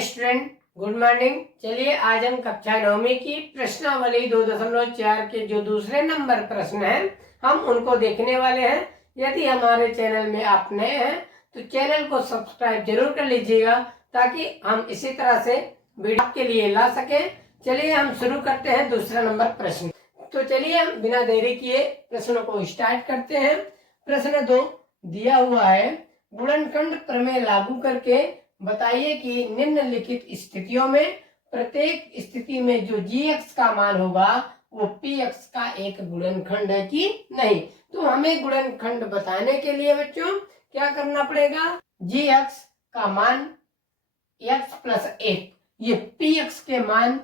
Hi student, good morning. चलिए आज हम कक्षा 9वीं की प्रश्नावली 2.4 के जो दूसरे नंबर प्रश्न हैं हम उनको देखने वाले हैं। यदि हमारे चैनल में आप नए हैं तो चैनल को सब्सक्राइब जरूर कर लीजिएगा ताकि हम इसी तरह से वीडियो आपके लिए ला सकें। चलिए हम शुरू करते हैं दूसरा नंबर प्रश्न। तो चलिए हम बिना देरी किए प्रश्नों को स्टार्ट करते हैं। प्रश्न 2 दिया हुआ है, गुणनखंड प्रमेय लागू करके बताइए कि निम्नलिखित स्थितियों में प्रत्येक स्थिति में जो gx का मान होगा वो px का एक गुणनखंड है कि नहीं। तो हमें गुणनखंड बताने के लिए बच्चों क्या करना पड़ेगा, gx का मान x प्लस 1, ये px के मान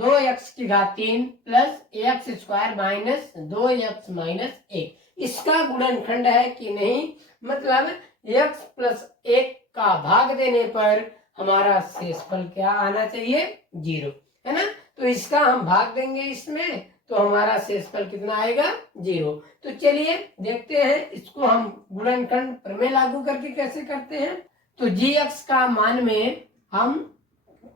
2x की घात 3 plus x square minus 2x minus 1, इसका गुणनखंड है कि नहीं। मतलब x प्लस 1 का भाग देने पर हमारा शेषफल क्या आना चाहिए, 0, है ना। तो इसका हम भाग देंगे इसमें तो हमारा शेषफल कितना आएगा, 0। तो चलिए देखते हैं इसको हम गुणनखंड प्रमेय लागू करके कैसे करते हैं। तो gx का मान में हम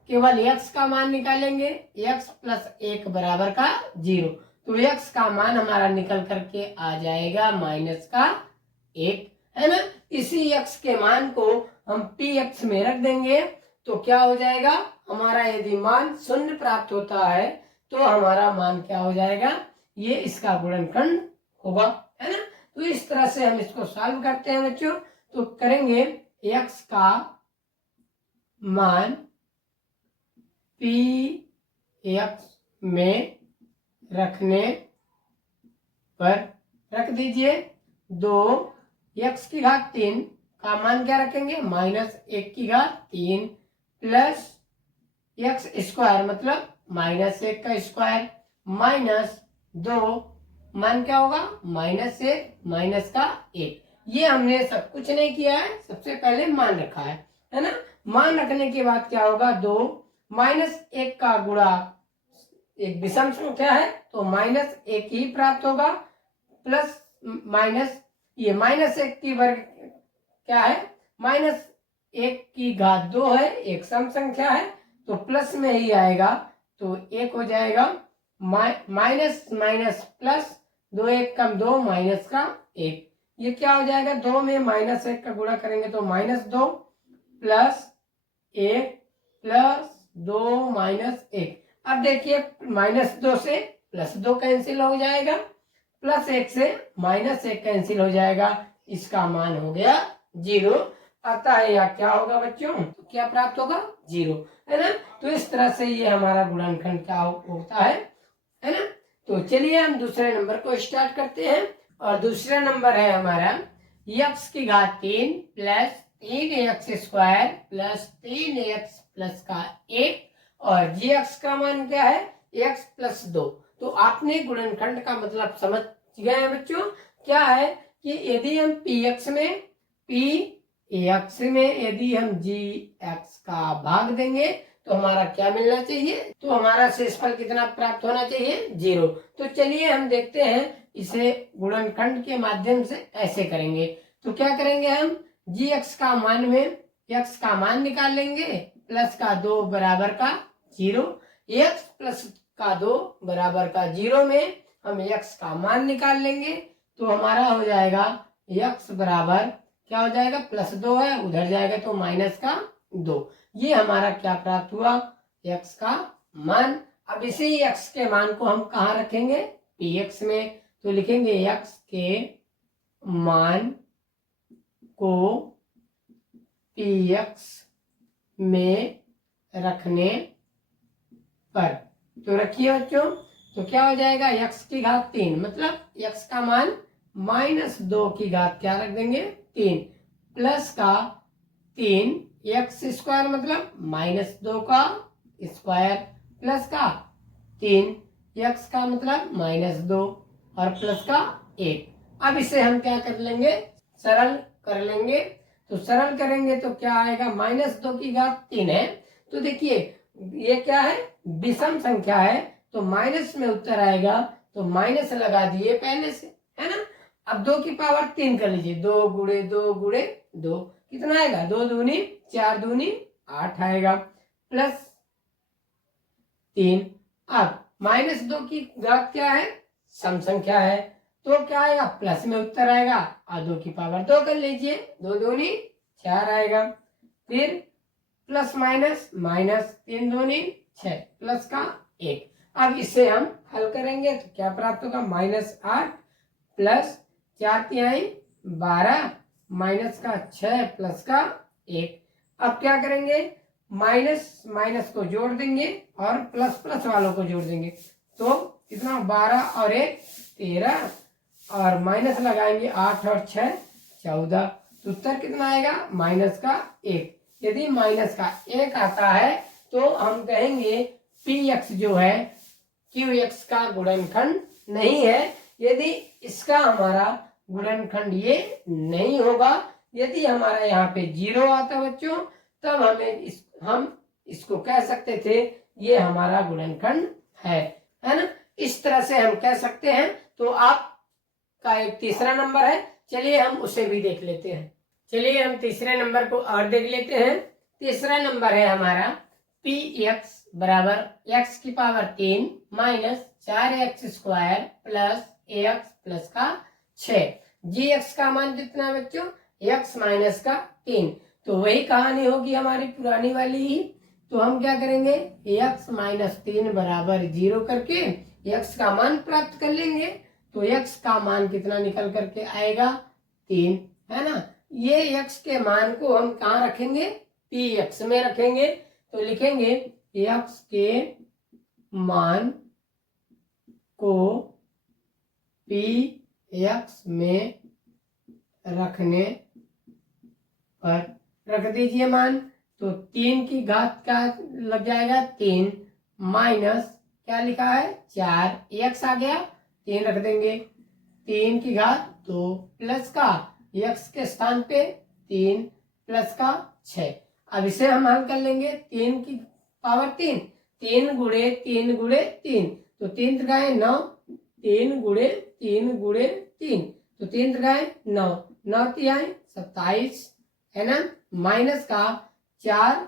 केवल x का मान निकालेंगे, x प्लस 1 बराबर का 0। तो x का मान हमारा निकल करके आ जाएगा माइनस का 1, है ना। इसी x के मान को हम px में रख देंगे तो क्या हो जाएगा, हमारा यदि मान 0 प्राप्त होता है तो हमारा मान क्या हो जाएगा, ये इसका गुणनखंड होगा, है ना। तो इस तरह से हम इसको सॉल्व करते हैं बच्चों। तो करेंगे x का मान px में रखने पर रख दीजिए 2x की घात 3 का मान क्या रखेंगे, माइनस 1 की घात 3 प्लस x स्क्वायर मतलब माइनस 1 का स्क्वायर माइनस 2, मान क्या होगा, माइनस 1 माइनस का 1। ये हमने सब कुछ नहीं किया है, सबसे पहले मान रखा है ना। मान रखने के बाद क्या होगा, 2 माइनस 1 का गुणा एक विषम संख्या है तो माइनस 1 ही प्राप्त होगा प्लस माइनस ये माइनस 1 की वर्ग क्या है, माइनस 1 की घात 2 है, एक सम संख्या है तो प्लस में ही आएगा तो 1 हो जाएगा। माइनस माइनस प्लस 2 1 कम 2 माइनस का 1, ये क्या हो जाएगा, 2 में माइनस 1 का गुणा करेंगे तो माइनस 2 प्लस 1 प्लस 2 माइनस 1। अब देखिए माइनस 2 से प्लस 2 कैंसिल हो जाएगा, प्लस 1 से माइनस 1 कैंसिल हो जाएगा, इसका मान हो गया 0। अतः यह क्या होगा बच्चों, तो क्या प्राप्त होगा, 0, है ना। तो इस तरह से ये हमारा गुणनखंड क्या होता है ना। तो चलिए हम दूसरे नंबर को स्टार्ट करते हैं और दूसरा नंबर है हमारा x की घात 3 plus 3x square plus 3x plus का 1 और gx का मान क्या है, x प्लस 2। तो आपने गुणनखंड का मतलब समझ गए हैं बच्चों। क्या है कि यदि हम px में px में यदि हम gx का भाग देंगे तो हमारा क्या मिलना चाहिए, तो हमारा शेषफल कितना प्राप्त होना चाहिए, 0। तो चलिए हम देखते हैं इसे गुणनखंड के माध्यम से ऐसे करेंगे। तो क्या करेंगे, हम gx का मान में x का मान निकाल लेंगे प्लस का 2 बराबर का 0, x प्लस का 2 बराबर का 0 में हम x का मान निकाल लेंगे तो हमारा हो जाएगा x बराबर क्या हो जाएगा, प्लस 2 है उधर जाएगा तो माइनस का 2। ये हमारा क्या प्राप्त हुआ, x का मान। अब इसी x के मान को हम कहाँ रखेंगे, px में। तो लिखेंगे x के मान को px में रखने पर, तो रखिए बच्चों। तो क्या हो जाएगा, x की घात 3 मतलब x का मान माइनस 2 की घात क्या रख देंगे, 3 प्लस का 3 x स्क्वायर मतलब माइनस 2 का स्क्वायर प्लस का 3 x का मतलब माइनस 2 और प्लस का 1। अब इसे हम क्या कर लेंगे, सरल कर लेंगे। तो सरल करेंगे तो क्या आएगा, माइनस 2 की घात 3 है। तो देखिए ये क्या है, विषम संख्या है तो माइनस में उत्तर आएगा तो माइनस लगा दिए पहले से, है ना। अब 2 की पावर 3 कर लीजिए, 2 गुणे 2 गुणे 2 कितना आएगा, 2 दूनी 4 दूनी 8 आएगा प्लस 3। अब -2 की घात क्या है, सम संख्या है, तो क्या आएगा, प्लस में उत्तर आएगा और 2 की पावर 2 कर लीजिए, 2 दूनी 4 आएगा। फिर प्लस माइनस, -3 दूनी 6 प्लस का 1। अब इसे हम हल करेंगे तो क्या प्राप्त होगा, -8 प्लस 4 तिहाई 12 माइनस का 6 प्लस का 1। अब क्या करेंगे, माइनस माइनस को जोड़ देंगे और प्लस प्लस वालों को जोड़ देंगे, तो कितना 12 और 1 13 और माइनस लगाएंगे 8 और 6 14, तो उत्तर कितना आएगा, माइनस का 1। यदि माइनस का 1 आता है तो हम कहेंगे px जो है qx का गुणनखंड नहीं है। यदि इसका हमारा गुणनखंड ये नहीं होगा, यदि हमारा यहाँ पे 0 आता बच्चों, तब हम इसको कह सकते थे ये हमारा गुणनखंड है ना। इस तरह से हम कह सकते हैं। तो आपका एक तीसरा नंबर है, चलिए हम उसे भी देख लेते हैं। चलिए हम तीसरे नंबर को और देख लेते हैं। तीसरा नंबर है हमारा px बराबर x की power 3 minus 4x² plus ax plus का 6। gx का मान कितना बच्चों, x माइनस का 3। तो वही कहानी होगी हमारी पुरानी वाली ही। तो हम क्या करेंगे, x माइनस 3 बराबर 0 करके x का मान प्राप्त कर लेंगे। तो x का मान कितना निकल करके आएगा, 3, है ना। ये x के मान को हम कहाँ रखेंगे, px में रखेंगे। तो लिखेंगे x के मान को px में रखने पर रख दीजिए मान। तो 3 की घात का लग जाएगा 3 माइनस क्या लिखा है 4, x आ गया 3 रख देंगे, 3 की घात 2 प्लस का x के स्थान पे 3 प्लस का 6। अब इसे हम हल कर लेंगे, 3 की पावर 3, 3 गुणे 3 गुणे 3, तो 3 त्रिकाएं 9, 3 गुणे 3 गुणे 3, तो 3 त्रिकाएं 9, 9 तिहाई 27, है ना। माइनस का 4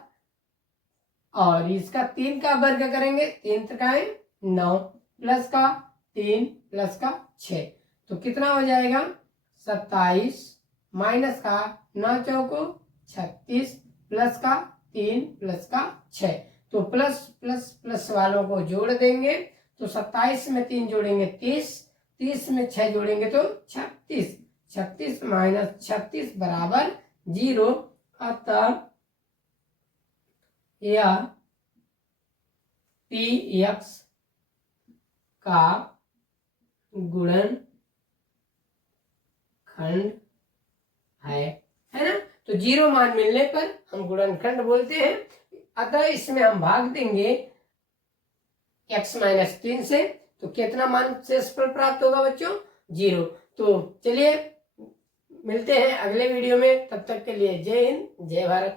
और इसका 3 का वर्ग करेंगे, 3 त्रिकाएं 9 प्लस का 3 प्लस का 6, तो कितना हो जाएगा 27 माइनस का 9 चौको 36 प्लस का 3 प्लस का 6। तो प्लस प्लस प्लस वालों को जोड़ देंगे, तो 27 में 3 जोड़ेंगे 30, 30 में 6 जोड़ेंगे तो 36, 36 माइनस 36 बराबर 0। अतः यह px का गुणनखंड है ना। तो 0 मान मिलने पर हम गुणनखंड बोलते हैं। अतः इसमें हम भाग देंगे x माइनस 3 से, तो कितना मान शेषफल प्राप्त होगा बच्चों, 0। तो चलिए मिलते हैं अगले वीडियो में, तब तक के लिए जय हिंद जय भारत।